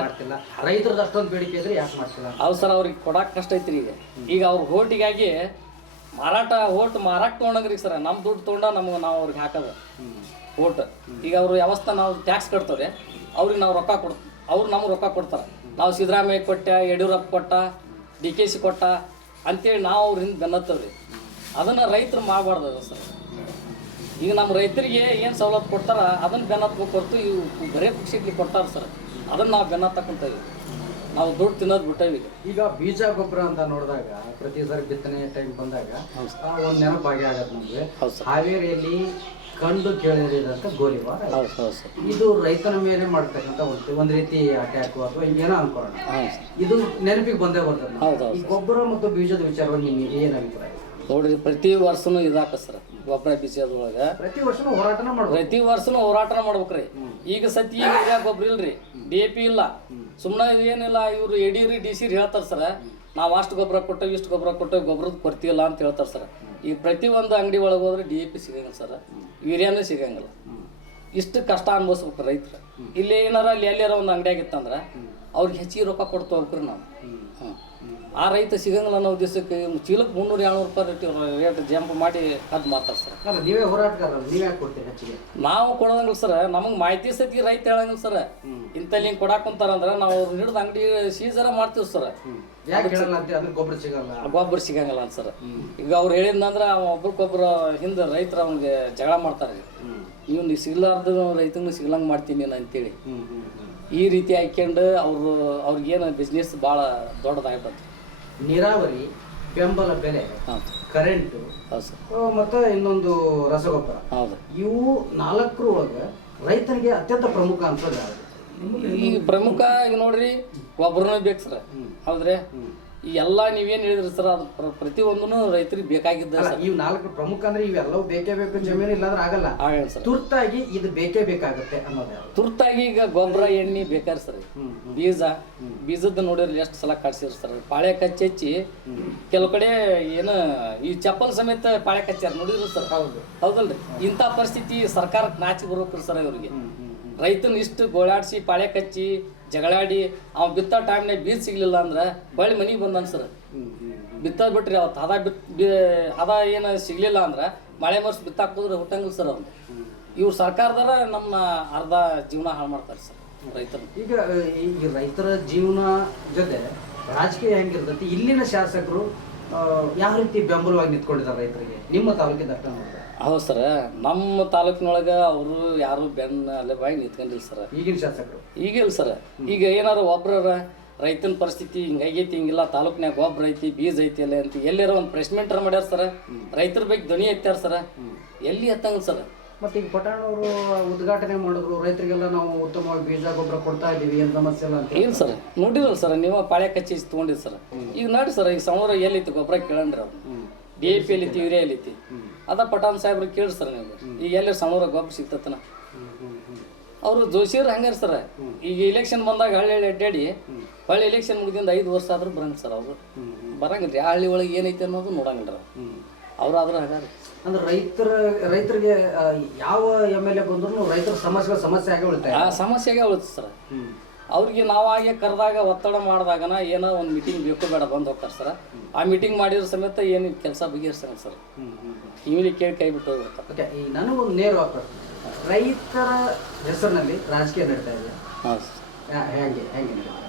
ಮಾಡ್ತಿಲ್ಲ? ರೈತರದ್ದು ಅಷ್ಟೊಂದು ಬೇಡಿಕೆ ಇದ್ರೆ ಯಾಕೆ ಮಾಡ್ತಿಲ್ಲ? ಹೌದು ಸರ್, ಅವ್ರಿಗೆ ಕೊಡಕ್ಕೆ ಕಷ್ಟ ಐತ್ರಿ. ಈಗ ಅವ್ರ ಓಟಿಗಾಗಿ ಮಾರಾಟ ತೊಗೊಂಡಂಗ್ರಿ ಸರ್. ನಮ್ಮ ದುಡ್ಡು ತೊಗೊಂಡ ನಾವು ಅವ್ರಿಗೆ ಹಾಕೋದು ಓಟ್. ಈಗ ಅವರು ವ್ಯವಸ್ಥೆ ನಾವು ಟ್ಯಾಕ್ಸ್ ಕಟ್ತವ್ರೆ, ಅವ್ರಿಗೆ ನಾವು ರೊಕ್ಕ ಅವ್ರು ನಮ್ಗೆ ರೊಕ್ಕ ಕೊಡ್ತಾರೆ. ನಾವು ಸಿದ್ದರಾಮಯ್ಯ ಕೊಟ್ಟ, ಯಡಿಯೂರಪ್ಪ ಕೊಟ್ಟ, DKC ಕೊಟ್ಟ ಅಂತೇಳಿ ನಾವು ಅವ್ರಿಂದ ಬೆನ್ನತ್ತವ್ರಿ. ಅದನ್ನು ರೈತರು ಮಾಡಬಾರ್ದು ಸರ್. ಈಗ ನಮ್ಮ ರೈತರಿಗೆ ಏನು ಸವಲತ್ತು ಕೊಡ್ತಾರ ಅದನ್ನು ಬೆನ್ನತ್ಬೇಕು ಹೊರತು ಇವು ಬರೇ ಪಕ್ಷಿಗೆ ಕೊಡ್ತಾರೆ ಸರ್. ಅದನ್ನು ನಾವು ಬೆನ್ನತ್ತಕೊಂತೀವಿ. ನಾವು ದುಡ್ಡು ತಿನ್ನೋದು ಬಿಟ್ಟೇವಿ. ಈಗ ಬೀಜ ಗೊಬ್ಬರ ಅಂತ ನೋಡಿದಾಗ ಪ್ರತಿ ಸಾರಿ ಬಿತ್ತನೆ ಟೈಮ್ ಬಂದಾಗ ಒಂದು ನೆನಪಾಗಿ ಆಗತ್ತೆ ನಮಗೆ. ಹಾವೇರಿಯಲ್ಲಿ ಕಂಡು ಕೇಳಿದಂಥ ಗೋಲಿಬಾರ್ ಇದು ರೈತನ ಮೇಲೆ ಮಾಡ್ತಕ್ಕಂಥ ಒಂದು ರೀತಿ ಅಟ್ಯಾಕು ಅಥವಾ ಹಿಂಗೇನೋ ಅನ್ಕೊಳ್ಳೋಣ. ಇದು ನೆನಪಿಗೆ ಬಂದೇ ಬರ್ತದೆ. ಈ ಗೊಬ್ಬರ ಮತ್ತು ಬೀಜದ ವಿಚಾರವಾಗಿ ನಿಮಗೆ ಏನು ಅಭಿಪ್ರಾಯ? ನೋಡ್ರಿ, ಪ್ರತಿ ವರ್ಷನೂ ಇದಾಕ ಸರ್ ಗೊಬ್ಬರ ಬೀಜದೊಳಗೆ ಪ್ರತಿ ವರ್ಷನೂ ಹೋರಾಟನ ಮಾಡ್ಬೇಕ್ರಿ. ಈಗ ಈಗ ಗೊಬ್ಬರ ಇಲ್ರಿ, DAP ಇಲ್ಲ, ಸುಮ್ಮನೆ ಏನಿಲ್ಲ. ಇವ್ರು AD DC ಹೇಳ್ತಾರೆ ಸರ್, ನಾವು ಅಷ್ಟು ಗೊಬ್ಬರ ಕೊಟ್ಟೇವಿ, ಇಷ್ಟು ಗೊಬ್ಬರ ಕೊಟ್ಟೇವಿ, ಗೊಬ್ಬರದ ಕೊರತೆ ಇಲ್ಲ ಅಂತ ಹೇಳ್ತಾರೆ ಸರ್. ಈಗ ಪ್ರತಿಯೊಂದು ಅಂಗಡಿ ಒಳಗೆ ಹೋದ್ರೆ DAP ಸಿಗಂಗಿಲ್ಲ ಸರ್, ಯೂರಿಯಾನೂ ಸಿಗಂಗಿಲ್ಲ. ಇಷ್ಟು ಕಷ್ಟ ಅನ್ಭವಿಸ್ಬೇಕು ರೈತರು. ಇಲ್ಲಿ ಏನಾರ ಅಲ್ಲಿ ಎಲ್ಲಾರ ಒಂದು ಅಂಗಡಿ ಆಗಿತ್ತಂದ್ರೆ ಅವ್ರಿಗೆ ಹೆಚ್ಚಿಗೆ ರೊಕ್ಕ ಕೊಡ್ತು ಹೋಗ್ರಿ ನಾವು. ಆ ರೈತ ಸಿಗಂಗಿಲ್ಲ ನಾವು ದಿವಸಕ್ಕೆ ಚೀಲಕ್ಕೆ 300-200 ರೇಟ್ ಜಂಪ್ ಮಾಡಿ ಅದು ಮಾಡ್ತಾರೆ ಸರ್. ನೀವೇ ಹೋರಾಟಗಾರ, ನೀವೇ ಕೊಡ್ತೀರಿ ಹೆಚ್ಚಿಗೆ? ನಾವು ಕೊಡೋದಂಗಿಲ್ಲ ಸರ್. ನಮಗೆ ಮಾಹಿತಿ ಸತಿ ರೈತ ಹೇಳಂಗಿಲ್ಲ ಸರ್. ಇಂಥಲ್ಲಿ ಹಿಂಗೆ ಕೊಡಾಕುಂತಾರಂದ್ರೆ ನಾವು ಅವ್ರು ಹಿಡಿದು ಅಂಗಡಿ ಸೀಸರ ಮಾಡ್ತೀವಿ ಸರ್. ಗೊಬ್ಬರ ಸಿಗಂಗಿಲ್ಲ ಅಂತ ಸರ್. ಈಗ ಅವ್ರು ಹೇಳಿದ್ನಂದ್ರೆ ಒಬ್ರಿಗೊಬ್ರು ಹಿಂದೆ ರೈತರು ಅವ್ನಿಗೆ ಜಗಳ ಮಾಡ್ತಾರೆ. ನೀವು ಸಿಗ್ಲಾರ್ದು ರೈತಂಗೆ ಸಿಗ್ಲಂಗೆ ಮಾಡ್ತೀನಿ ನಾನು ಅಂತೇಳಿ ಈ ರೀತಿ ಹಾಕ್ಯಂಡು ಅವ್ರಿಗೇನು ಬಿಸ್ನೆಸ್ ಭಾಳ ದೊಡ್ಡದಾಗ್ಬಿಟ್ಟು ನೀರಾವರಿ, ಬೆಂಬಲ ಬೆಲೆ, ಕರೆಂಟು ಮತ್ತು ಇನ್ನೊಂದು ರಸಗೊಬ್ಬರ, ಇವು 4 ಒಳಗೆ ರೈತರಿಗೆ ಅತ್ಯಂತ ಪ್ರಮುಖ ಅನ್ಸೋದು ಯಾವುದು? ಈ ಪ್ರಮುಖ ಈಗ ನೋಡ್ರಿ, ಗೊಬ್ಬರನೂ ಬೇಕು ಸರ್. ಹೌದ್ರಿ, ಈ ಎಲ್ಲ ನೀವೇನು ಹೇಳಿದ್ರಿ ಸರ್, ಅದು ಪ್ರತಿಯೊಂದೂ ರೈತರಿಗೆ ಬೇಕಾಗಿದ್ದ. ಇವು 4 ಪ್ರಮುಖ ಅಂದ್ರೆ ಇವೆಲ್ಲವೂ ಬೇಕೇ ಬೇಕು. ಜಮೀನು ಇಲ್ಲಾಂದ್ರೆ ಆಗಲ್ಲ ಸರ್. ತುರ್ತಾಗಿ ಇದು ಬೇಕೇ ಬೇಕಾಗುತ್ತೆ ಅನ್ನೋದು? ತುರ್ತಾಗಿ ಈಗ ಗೊಬ್ಬರ, ಎಣ್ಣೆ ಬೇಕಾದ್ರೆ ಸರ್. ಬೀಜದ ನೋಡಿದ್ರೆ ಎಷ್ಟು ಸಲ ಕಾಡ್ಸಿರಿ ಸರ್. ಪಾಳೆ ಕಚ್ಚಿ ಕೆಲವು ಕಡೆ ಏನು ಈ ಚಪ್ಪಲ್ ಸಮೇತ ಪಾಳೆ ಕಚ್ಚಾರ ನೋಡಿದ್ರು ಸರ್. ಹೌದಲ್ರಿ? ಇಂಥ ಪರಿಸ್ಥಿತಿ ಸರ್ಕಾರಕ್ಕೆ ನಾಚಿ ಬರ್ಬೇಕ್ರಿ ಸರ್. ಇವ್ರಿಗೆ ರೈತನ ಇಷ್ಟು ಗೋಳಾಡಿಸಿ ಪಾಳೆ ಕಚ್ಚಿ ಜಗಳಾಡಿ ಅವ್ ಬಿತ್ತೋ ಟೈಮ್ನಾಗ ಬೀಜ ಸಿಗ್ಲಿಲ್ಲ ಅಂದ್ರೆ ಬಳ್ಳಿ ಮನೆಗೆ ಬಂದನ್ ಸರ್. ಬಿತ್ತೋದು ಬಿಟ್ರಿ ಅವತ್ತು ಹದ ಏನು ಸಿಗ್ಲಿಲ್ಲ ಅಂದ್ರೆ ಮಳೆ ಮರ್ಸಿ ಬಿತ್ತಾಕೋದ್ರೆ ಹುಟ್ಟಂಗಿಲ್ಲ ಸರ್. ಅವ್ನು ಇವ್ರು ಸರ್ಕಾರದಾರ ನಮ್ಮ ಅರ್ಧ ಜೀವನ ಹಾಳು ಮಾಡ್ತಾರೆ ಸರ್ ರೈತರು. ಈಗ ರೈತರ ಜೀವನ ಜೊತೆ ರಾಜಕೀಯ ಹೆಂಗಿರ್ತೈತಿ? ಇಲ್ಲಿನ ಶಾಸಕರು ಯಾವ ರೀತಿ ಬೆಂಬಲವಾಗಿ ನಿಂತ್ಕೊಂಡಿದ್ದಾರೆ ರೈತರಿಗೆ ನಿಮ್ಮ ತಾಲೂಕಿನ ಅಷ್ಟ ನೋಡಿದ್ರೆ? ಹೌದು ಸರ್, ನಮ್ಮ ತಾಲೂಕಿನೊಳಗೆ ಅವರು ಯಾರು ಅಲ್ಲೇ ಬಾಯಿ ನಿಂತ್ಕೊಂಡಿಲ್ಲ ಸರ್. ಈಗಿನ ಶಾಸಕರು ಈಗಿಲ್ಲ ಸರ್. ಈಗ ಏನಾರು ಒಬ್ಬರ ರೈತನ ಪರಿಸ್ಥಿತಿ ಹಿಂಗಾಗೈತಿ, ಹಿಂಗಿಲ್ಲ, ತಾಲೂಕಿನಾಗ ಗೊಬ್ಬರ ಐತಿ, ಬೀಜ ಐತಿ ಅಲ್ಲ ಅಂತ ಎಲ್ಲಾರ ಒಂದು ಪ್ರೆಸ್ ಮೀಟ್ ಮಾಡ್ಯಾರ ಸರ್. ರೈತರ ಬಗ್ಗೆ ಧ್ವನಿ ಎತ್ತಾರ ಸರ್. ಎಲ್ಲಿ ಎತ್ತಂಗಿಲ್ಲ ಸರ್. ಮತ್ತೆ ಈಗ ಪಟಾಣವರು ಉದ್ಘಾಟನೆ ಮಾಡಿದ್ರು, ರೈತರಿಗೆಲ್ಲ ನಾವು ಉತ್ತಮವಾಗಿ ಬೀಜ ಗೊಬ್ಬರ ಕೊಡ್ತಾ ಇದೀವಿ, ಏನು ಸಮಸ್ಯೆ ಇಲ್ಲ ಅಂತ. ಏನು ಸರ್ ನೋಡಿರಲ್ಲ ಸರ್, ನೀವು ಪಾಳೆ ಕಚ್ಚಿ ತೊಗೊಂಡಿರಿ ಸರ್. ಈಗ ನೋಡಿ ಸರ್, ಈಗ ಸಮೂರ ಎಲ್ಲೈತಿ ಗೊಬ್ಬರ ಕೇಳಂಡ್ರಿ ಅವ್ರು. DAP ಎಲ್ಲಿತಿ, ಯೂರಿಯಾ ಎಲ್ಲಿತಿ ಅದ ಪಟಾನ್ ಸಾಹೇಬ್ರಿಗೆ ಕೇಳಿ ಸರ್ ನೀವು. ಈಗ ಎಲ್ಲಿ ಸಮೂರ ಗೊಬ್ಬರ ಸಿಗ್ತತನ ಅವರು ಜೋಶಿಯವ್ರು ಹಂಗಾರ ಸರ್. ಈಗ ಇಲೆಕ್ಷನ್ ಬಂದಾಗ ಹಳ್ಳಿ ಅಡ್ಡಾಡಿ ಹೊಳ್ಳಿ ಎಲೆಕ್ಷನ್ ಮುಗಿದಿಂದ 5 ವರ್ಷ ಆದ್ರೂ ಬರಂಗ ಸರ್. ಅವರು ಬರಂಗಿಲ್ರಿ. ಆ ಹಳ್ಳಿ ಒಳಗೆ ಏನೈತೆ ಅನ್ನೋದು ನೋಡಂಗಿಲ್ರಿ ಅವ್ರು. ಆದ್ರೆ ಹಾಗಾದ್ರೆ ಅಂದ್ರೆ ರೈತರಿಗೆ ಯಾವ MLA ಬಂದ್ರು ರೈತರ ಸಮಸ್ಯೆ ಆಗೇ ಉಳಿತಾಯ. ಆ ಸಮಸ್ಯೆಗೆ ಉಳಿತು ಸರ್. ಅವ್ರಿಗೆ ನಾವಾಗೆ ಕರೆದಾಗ ಒತ್ತಡ ಮಾಡಿದಾಗನ ಏನೋ ಒಂದು ಮೀಟಿಂಗ್ ಬೇಕು ಬೇಡ ಬಂದು ಹೋಗ್ತಾರೆ ಸರ್. ಆ ಮೀಟಿಂಗ್ ಮಾಡಿದ್ರ ಸಮೇತ ಏನು ಕೆಲಸ ಬಗೆಹರಿಸಂಗ ಸರ್. ಇವ್ರಿಗೆ ಕೇಳಿ ಕೈ ಬಿಟ್ಟು ಹೋಗ್ಬಿಡ್ತಾರೆ. ಈಗ ನನಗೊಂದು ನೇರವಾಗಿ ಪ್ರಶ್ನೆ, ರೈತರ ಹೆಸರಿನಲ್ಲಿ ರಾಜಕೀಯ ನಡೀತಾ ಇದೆ. ಹೇಗೆ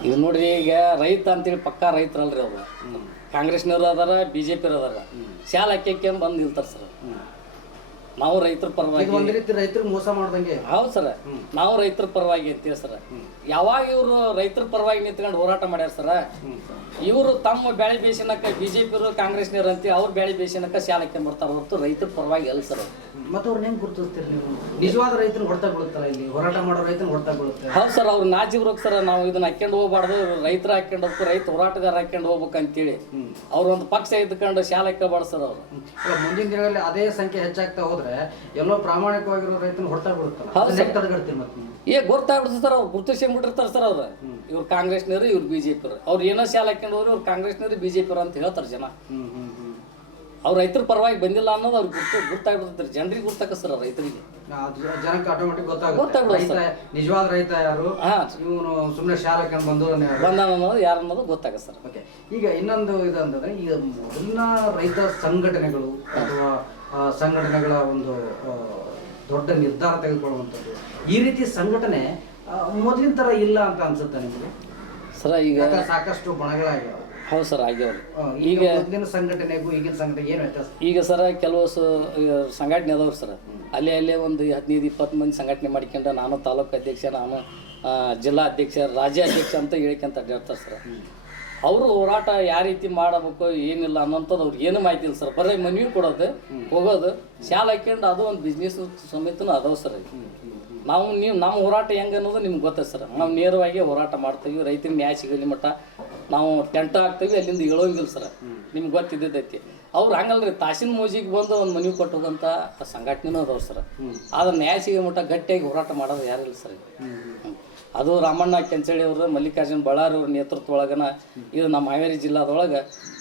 ಇದು ನೋಡ್ರಿ, ಈಗ ರೈತ ಅಂತೇಳಿ ಪಕ್ಕಾ ರೈತರಲ್ರಿ ಅವರು. ಕಾಂಗ್ರೆಸ್ನವ್ರು ಅದಾರ, BJP ಅದಾರ. ಶಾಲೆ ಹಾಕ್ಯಕ್ಕೆ ಬಂದು ನಿಲ್ತಾರೆ ಸರ್. ನಾವು ರೈತರ ಪರವಾಗಿ ಒಂದು ರೀತಿ ರೈತರಿಗೆ ಮೋಸ ಮಾಡ್ದಂಗೆ. ಹೌದು ಸರ್, ನಾವು ರೈತರ ಪರವಾಗಿ ಅಂತೀವಿ ಸರ್. ಯಾವಾಗ ಇವರು ರೈತರ ಪರವಾಗಿ ನಿಂತ್ಕೊಂಡು ಹೋರಾಟ ಮಾಡ್ಯಾರ ಸರ್, ಇವರು ತಮ್ಮ ಬೆಳೆ ಬೇಸಿನಕ್ಕ BJP ಕಾಂಗ್ರೆಸ್ನವ್ರು ಅಂತೀವಿ, ಅವ್ರ ಬೆಳೆ ಬೇಸಿನಕ್ಕ ಶಾಲಕ್ಕೆ ಬರ್ತಾರೆ ಹೊರತು ರೈತರ ಪರವಾಗಿ ಅಲ್ಲ ಸರ್. ಮತ್ತೆ ಅವ್ರನ್ನ ಹೆಂಗೆ ಗುರುತಿಸ್ತೀರಿ ನೀವು? ನಿಜವಾದ ರೈತನ ಹೊಡ್ತಾ ಬೀಳುತ್ತಲ್ಲ, ಇಲ್ಲಿ ಹೋರಾಟ ಮಾಡೋ ರೈತನ ಹೊಡ್ತಾ ಬೀಳುತ್ತೆ. ಹೌದು ಸರ್, ಅವ್ರು ನಾಚಿಬ್ರೋಕ್ ಸರ್. ನಾವು ಇದನ್ನ ಹಾಕ್ಯಂಡು ಹೋಗ್ಬಾರ್ದು, ರೈತರ ಹಾಕ್ಯಂಡು ಹೋಗ್ಬೇಕು, ರೈತ ಹೋರಾಟಗಾರ ಹಾಕ್ಯಂಡು ಹೋಗ್ಬೇಕು ಅಂತೇಳಿ ಅವ್ರು ಒಂದು ಪಕ್ಷ ಇದ್ಕೊಂಡು ಶಾಲೆ ಹಾಕಬಾರ್ದು ಸರ್. ಅವ್ರು ಮುಂದಿನ ದಿನಗಳಲ್ಲಿ ಅದೇ ಸಂಖ್ಯೆ ಹೆಚ್ಚಾಗ್ತಾ ಹೋದ್ರೆ ಎಲ್ಲೋ ಪ್ರಾಮಾಣಿಕವಾಗಿರೋ ರೈತನ ಹೊಡ್ತಾ ಬೀಳುತ್ತಲ್ಲ, ತಡೆಗಟ್ತೀರಿ ಮತ್ತೆ ಗೊತ್ತಾಗ್ಬಿಡ್ತು ಸರ್. ಅವ್ರು ಗುರುತಿಸ್ಕೊಂಡ್ಬಿಟ್ಟಿರ್ತಾರೆ ಸರ್. ಅವ್ರು ಇವ್ರು ಕಾಂಗ್ರೆಸ್ನವ್ರು, ಇವ್ರು BJP ಅವ್ರು ಏನೋ ಶಾಲೆ ಹಾಕ್ಯಂಡು ಹೋದ್ರೆ ಇವ್ರು ಕಾಂಗ್ರೆಸ್ನವ್ರು BJP ಅಂತ ಹೇಳ್ತಾರೆ ಜನ. ಅವ್ರು ರೈತರ ಪರವಾಗಿ ಬಂದಿಲ್ಲ ಅನ್ನೋದು ಅವ್ರಿಗೆ ಗೊತ್ತಾಗ್ಬಿಡ್ತಾರೆ, ಜನರಿಗೆ ಗೊತ್ತಾಗ ಸರ್ ರೈತರಿಗೆ, ಜನಕ್ಕೆ ಆಟೋಮೆಟಿಕ್ ಗೊತ್ತಾಗುತ್ತೆ ನಿಜವಾದ ರೈತ ಯಾರು, ಇವನು ಸುಮ್ಮನೆ ಶಾಲಕ್ಕೆ ಬಂದ ಅನ್ನೋದು ಯಾರು ಅನ್ನೋದು ಗೊತ್ತಾಗ ಸರ್. ಓಕೆ, ಈಗ ಇನ್ನೊಂದು ಇದು ಅಂತಂದ್ರೆ ಈಗ ಮೊದಲಿನ ರೈತ ಸಂಘಟನೆಗಳು ಅಥವಾ ಸಂಘಟನೆಗಳ ಒಂದು ದೊಡ್ಡ ನಿರ್ಧಾರ ತೆಗೆದುಕೊಳ್ಳುವಂಥದ್ದು, ಈ ರೀತಿ ಸಂಘಟನೆ ಮೊದಲಿನ ಥರ ಇಲ್ಲ ಅಂತ ಅನ್ಸುತ್ತೆ ನಿಮಗೆ ಸರ? ಈಗ ಸಾಕಷ್ಟು ಬಣಗಳಾಗ್ಯಾವ. ಹೌದು ಸರ್, ಆಗ್ಯಾವ್ರಿ. ಈಗ ಮೊದಲಿನ ಸಂಘಟನೆಗೂ ಈಗಿನ ಸಂಘಟನೆ ಏನು ವ್ಯತ್ಯಾಸ? ಈಗ ಸರ ಕೆಲವು ಸಂಘಟನೆ ಅದಾವ್ರಿ ಸರ್, ಅಲ್ಲೇ ಒಂದು 15-20 ಮಂದಿ ಸಂಘಟನೆ ಮಾಡ್ಕೊಂಡು ನಾನು ತಾಲೂಕು ಅಧ್ಯಕ್ಷ, ನಾನು ಜಿಲ್ಲಾ ಅಧ್ಯಕ್ಷ, ರಾಜ್ಯ ಅಧ್ಯಕ್ಷ ಅಂತ ಹೇಳಿಕೊಂತ ಅಡ್ಡಾಡ್ತಾರೆ ಸರ್. ಅವರು ಹೋರಾಟ ಯಾವ ರೀತಿ ಮಾಡಬೇಕು ಏನಿಲ್ಲ ಅನ್ನೋಂಥದ್ದು ಅವ್ರಿಗೆ ಏನು ಮಾಹಿತಿ ಇಲ್ಲ ಸರ್. ಬರೀ ಮನವಿ ಕೊಡೋದು, ಹೋಗೋದು, ಶಾಲೆ ಹಾಕ್ಯಂಡು ಅದು ಒಂದು ಬಿಸ್ನೆಸ್ ಸಮೇತನೂ ಅದಾವ ಸರ್. ನಮ್ಮ ಹೋರಾಟ ಹೆಂಗೆ ಅನ್ನೋದು ನಿಮ್ಗೆ ಗೊತ್ತೈತೆ ಸರ್. ನಾವು ನೇರವಾಗಿ ಹೋರಾಟ ಮಾಡ್ತೀವಿ, ರೈತರಿಗೆ ನ್ಯಾಯ ಸಿಗಲಿ ಮಟ್ಟ ನಾವು ಟೆಂಟ್ ಹಾಕ್ತೀವಿ, ಅಲ್ಲಿಂದ ಹೇಳೋಂಗಿಲ್ಲ ಸರ್, ನಿಮ್ಗೆ ಗೊತ್ತಿದ್ದೈತಿ. ಅವ್ರು ಹಂಗಲ್ರಿ, ತಾಸಿನ ಮೋಜಿಗೆ ಬಂದು ಒಂದು ಮನವಿ ಕೊಟ್ಟೋಗಂತ ಸಂಘಟನೆನೂ ಅದಾವ ಸರ್. ಆದ್ರೆ ನ್ಯಾಯ ಸಿಗೋ ಮಟ್ಟ ಗಟ್ಟಿಯಾಗಿ ಹೋರಾಟ ಮಾಡೋದು ಯಾರಿಲ್ಲ ಸರ್. ಅದು ರಾಮಣ್ಣ ಕೆಂಚಳ್ಳಿ ಅವರು, ಮಲ್ಲಿಕಾರ್ಜುನ್ ಬಳ್ಳಾರಿ ಅವ್ರ ನೇತೃತ್ವ ಒಳಗನ ಇದು ನಮ್ಮ ಹಾವೇರಿ ಜಿಲ್ಲಾದೊಳಗೆ